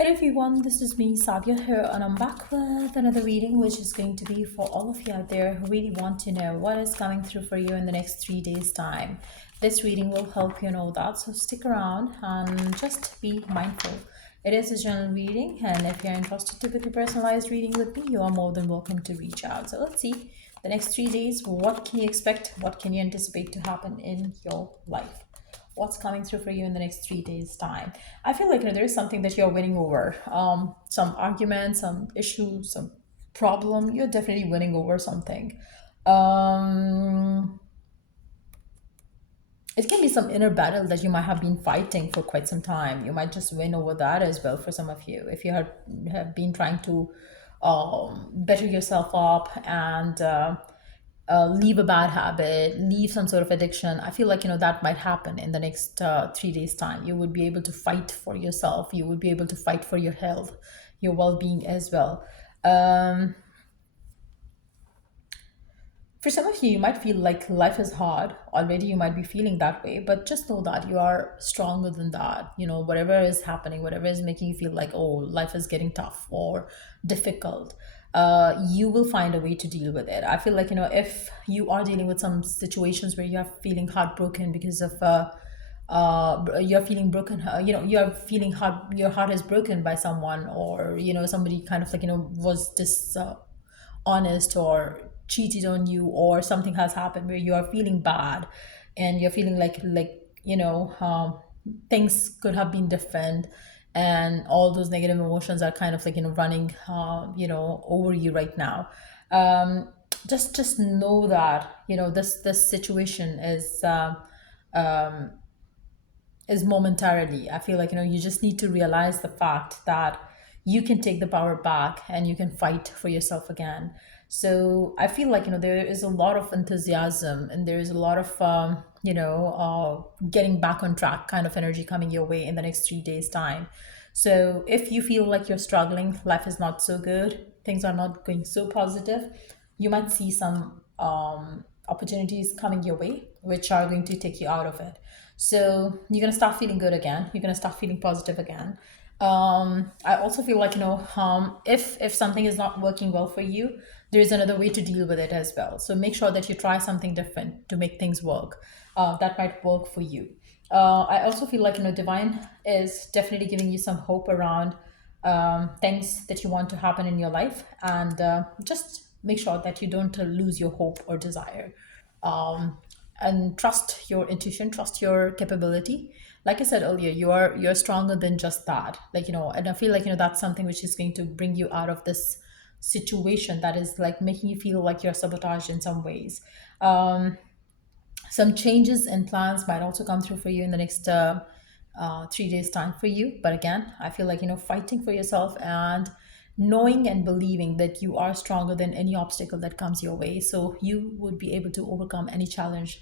Hello everyone, this is me Sadia here, and I'm back with another reading, which is going to be for all of you out there who really want to know what is coming through for you in the next 3 days' time. This reading will help you know that, so stick around and just be mindful. It is a general reading, and if you're interested to book a personalized reading with me, you are more than welcome to reach out. So let's see the next 3 days. What can you expect? What can you anticipate to happen in your life? What's coming through for you in the next 3 days time? I feel like there is something that you're winning over, some argument, some issue, some problem. You're definitely winning over something. um it can be some inner battle that you might have been fighting for quite some time. You might just win over that as well. For some of you, if you have been trying to better yourself up and leave a bad habit, leave some sort of addiction. I feel like that might happen in the next 3 days time. You would be able to fight for yourself. You would be able to fight for your health, your well-being as well. um, for some of you, you might feel like life is hard already. You might be feeling that way, but just know that you are stronger than that. Whatever is happening, whatever is making you feel like, oh, life is getting tough or difficult, you will find a way to deal with it. I feel like, if you are dealing with some situations where you're feeling heartbroken because of you're feeling broken, you're feeling your heart is broken by someone, or somebody kind of like was this honest or cheated on you, or something has happened where you are feeling bad and you're feeling like things could have been different, and all those negative emotions are kind of like running over you right now. um just know that this situation is momentarily. I feel like you just need to realize the fact that you can take the power back and you can fight for yourself again. So I feel like there is a lot of enthusiasm, and there is a lot of getting back on track kind of energy coming your way in the next 3 days time. So if you feel like you're struggling, life is not so good, things are not going so positive, you might see some opportunities coming your way which are going to take you out of it. So you're gonna start feeling good again. You're gonna start feeling positive again. I also feel like if something is not working well for you, there is another way to deal with it as well. So make sure that you try something different to make things work. That might work for you. I also feel like divine is definitely giving you some hope around things that you want to happen in your life, and just make sure that you don't lose your hope or desire. um, and trust your intuition, trust your capability. Like I said earlier, you're stronger than just that. And I feel like that's something which is going to bring you out of this situation that is like making you feel like you're sabotaged in some ways. Some changes and plans might also come through for you in the next 3 days time for you. But again, I feel like fighting for yourself and knowing and believing that you are stronger than any obstacle that comes your way, so you would be able to overcome any challenge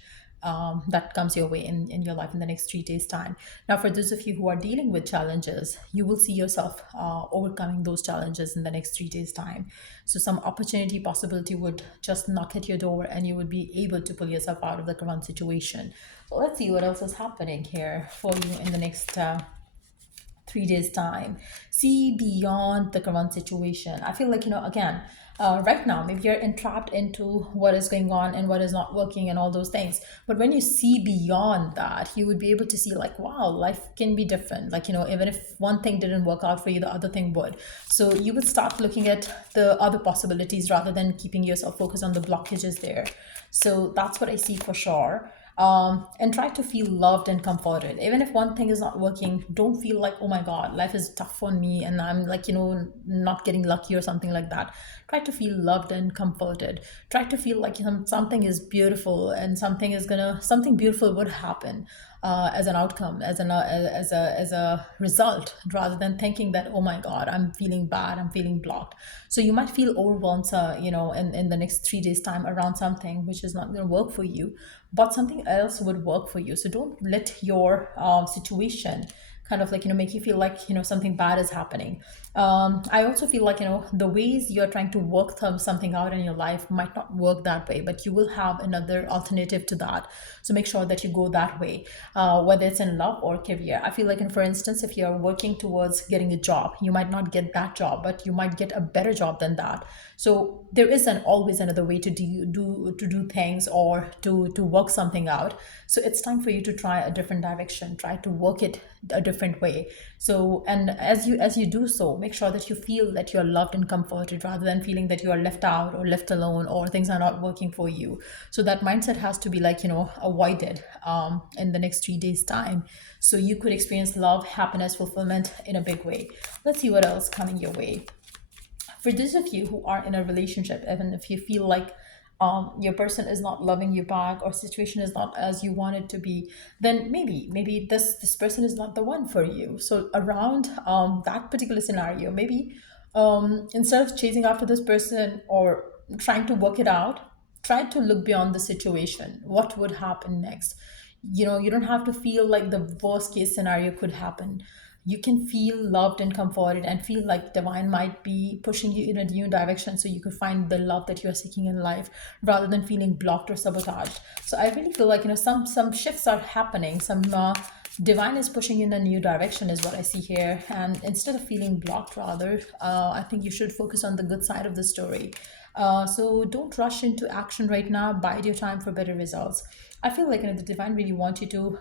that comes your way in your life in the next 3 days time. Now, for those of you who are dealing with challenges, you will see yourself overcoming those challenges in the next 3 days time. So some opportunity, possibility would just knock at your door, and you would be able to pull yourself out of the current situation. So let's see what else is happening here for you in the next 3 days time. See beyond the current situation. I feel like again, right now maybe you're entrapped into what is going on and what is not working and all those things, but when you see beyond that, you would be able to see like, wow, life can be different. Like even if one thing didn't work out for you, the other thing would. So you would start looking at the other possibilities rather than keeping yourself focused on the blockages there. So that's what I see for sure. And try to feel loved and comforted. Even if one thing is not working, don't feel like, oh my God, life is tough on me and I'm like, not getting lucky or something like that. Try to feel loved and comforted. Try to feel like something is beautiful, and something beautiful would happen as an outcome, as a result, rather than thinking that, oh my God, I'm feeling bad, I'm feeling blocked. So you might feel overwhelmed, in the next 3 days time around something which is not going to work for you, but something else would work for you. So don't let your situation kind of like make you feel like something bad is happening. I also feel like the ways you're trying to work something out in your life might not work that way, but you will have another alternative to that. So make sure that you go that way, whether it's in love or career. I feel like, for instance, if you're working towards getting a job, you might not get that job, but you might get a better job than that. So there is always another way to do things, or to work something out. So it's time for you to try a different direction, try to work it a different way. So, and as you do so, make sure that you feel that you're loved and comforted, rather than feeling that you are left out or left alone, or things are not working for you. So that mindset has to be like avoided in the next 3 days time, so you could experience love, happiness, fulfillment in a big way. Let's see what else coming your way. For those of you who are in a relationship, even if you feel like your person is not loving you back, or situation is not as you want it to be, then maybe this person is not the one for you. So around that particular scenario, maybe instead of chasing after this person or trying to work it out, try to look beyond the situation. What would happen next? You don't have to feel like the worst case scenario could happen. You can feel loved and comforted, and feel like divine might be pushing you in a new direction, so you could find the love that you're seeking in life, rather than feeling blocked or sabotaged. So I really feel like some shifts are happening. Some divine is pushing in a new direction is what I see here. And instead of feeling blocked, rather, I think you should focus on the good side of the story. So don't rush into action right now. Bide your time for better results. I feel like the divine really want you to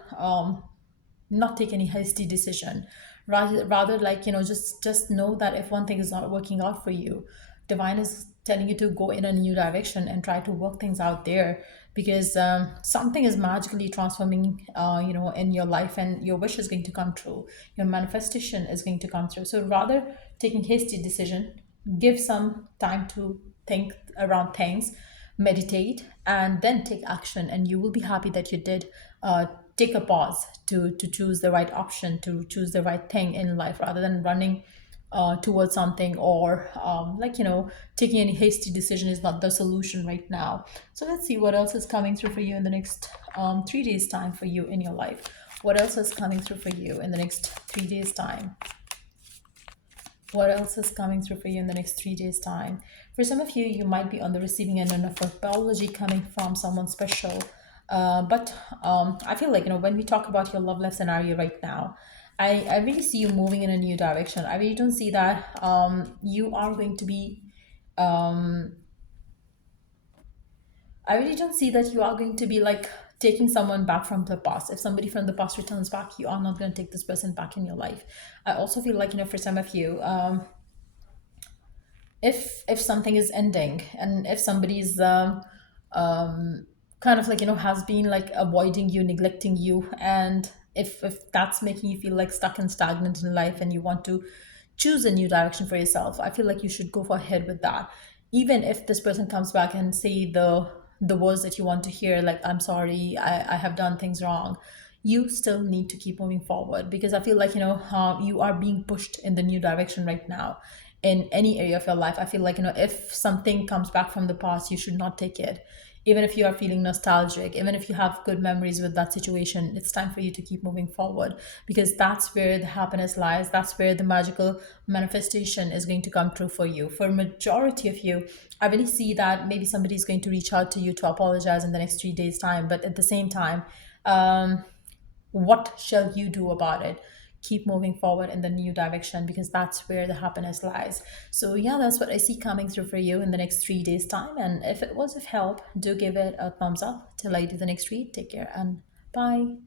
not take any hasty decision. Rather, like just know that if one thing is not working out for you, divine is telling you to go in a new direction and try to work things out there, because something is magically transforming in your life, and your wish is going to come true, your manifestation is going to come through. So rather taking hasty decision, give some time to think around things, meditate, and then take action, and you will be happy that you did take a pause to choose the right option, to choose the right thing in life, rather than running towards something, or taking any hasty decision is not the solution right now. So let's see what else is coming through for you in the next 3 days time for you in your life. What else is coming through for you in the next 3 days time? What else is coming through for you in the next 3 days time? For some of you, you might be on the receiving end of apology coming from someone special. But I feel like when we talk about your love life scenario right now, I really see you moving in a new direction. I really don't see that you are going to be I really don't see that you are going to be like taking someone back from the past. If somebody from the past returns back, you are not going to take this person back in your life. I also feel like for some of you, if something is ending, and if somebody's kind of like has been like avoiding you, neglecting you, and if that's making you feel like stuck and stagnant in life, and you want to choose a new direction for yourself, I feel like you should go for ahead with that. Even if this person comes back and say the words that you want to hear, like I'm sorry, I have done things wrong, you still need to keep moving forward, because I feel like you are being pushed in the new direction right now. In any area of your life, I feel like if something comes back from the past, you should not take it. Even if you are feeling nostalgic, even if you have good memories with that situation, it's time for you to keep moving forward, because that's where the happiness lies, that's where the magical manifestation is going to come true for you. For majority of you, I really see that maybe somebody is going to reach out to you to apologize in the next 3 days time, but at the same time, what shall you do about it? Keep moving forward in the new direction, because that's where the happiness lies. So yeah, that's what I see coming through for you in the next 3 days time. And if it was of help, do give it a thumbs up. Till I do the next read, take care and bye.